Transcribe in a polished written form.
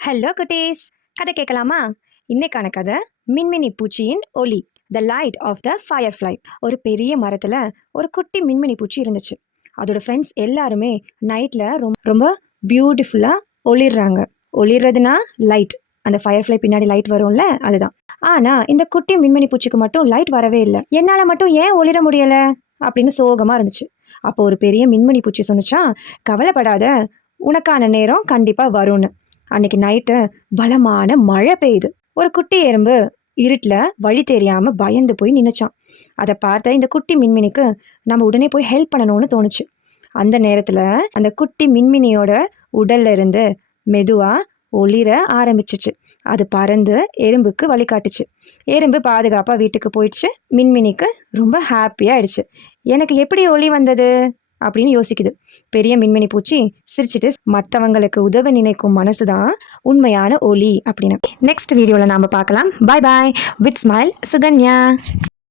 Hello குட்டீஸ், கதை கேட்கலாமா? இன்னைக்கான கதை மின்மினி பூச்சியின் ஒளி, the light of the firefly. ஒரு பெரிய மரத்துல ஒரு குட்டி மின்மினி பூச்சி இருந்துச்சு. அதோட ஃப்ரெண்ட்ஸ் எல்லாருமே நைட்ல ரொம்ப ரொம்ப பியூட்டிஃபுல்லா ஒளிர்றாங்க. ஒளிர்றதுனா லைட், அந்த ஃபயர்ஃப்ளை பின்னாடி லைட் வரும்ல, அதுதான். ஆனா இந்த குட்டி மின்மினி பூச்சிக்கு மட்டும் லைட் வரவே இல்லை. என்னால மட்டும் ஏன் ஒளிர முடியல அப்படின்னு சோகமா இருந்துச்சு. அப்போ ஒரு பெரிய மின்மினி பூச்சி சொன்னுச்சா, கவலைப்படாத, உனக்கான நேரம் கண்டிப்பா வரும்னு. அன்னைக்கு நைட்டு பலமான மழை பெய்யுது. ஒரு குட்டி எறும்பு இருட்டில் வழி தெரியாம பயந்து போய் நின்னுச்சான். அதை பார்த்த இந்த குட்டி மின்மினிக்கு நம்ம உடனே போய் ஹெல்ப் பண்ணணும்னு தோணுச்சு. அந்த நேரத்துல அந்த குட்டி மின்மினியோட உடல்ல இருந்து மெதுவா ஒளிர ஆரம்பிச்சிச்சு. அது பறந்து எறும்புக்கு வழிகாட்டுச்சு. எறும்பு பாதுகாப்பா வீட்டுக்கு போயிடுச்சு. மின்மினிக்கு ரொம்ப ஹாப்பியா ஆயிடுச்சு. எனக்கு எப்படி ஒளி வந்தது அப்படின்னு யோசிக்குது. பெரிய மின்மினி பூச்சி சிரிச்சிட்டு, மற்றவங்களுக்கு உதவ நினைக்கும் மனசுதான் உண்மையான ஒளி அப்படின்னு. நெக்ஸ்ட் வீடியோல நாம பார்க்கலாம். Bye bye. With smile, Sukanya.